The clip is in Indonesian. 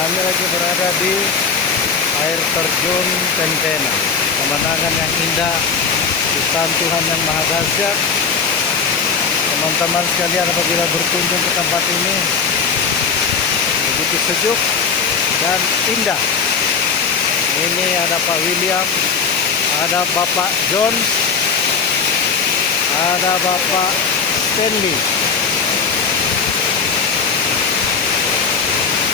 kami lagi berada di air terjun Tentena. Pemandangan yang indah, ciptaan Tuhan yang Maha Dahsyat. Teman-teman sekalian, apabila berkunjung ke tempat ini, begitu sejuk dan indah. Ini ada Pak William, ada Bapak John, ada Bapak Stanley.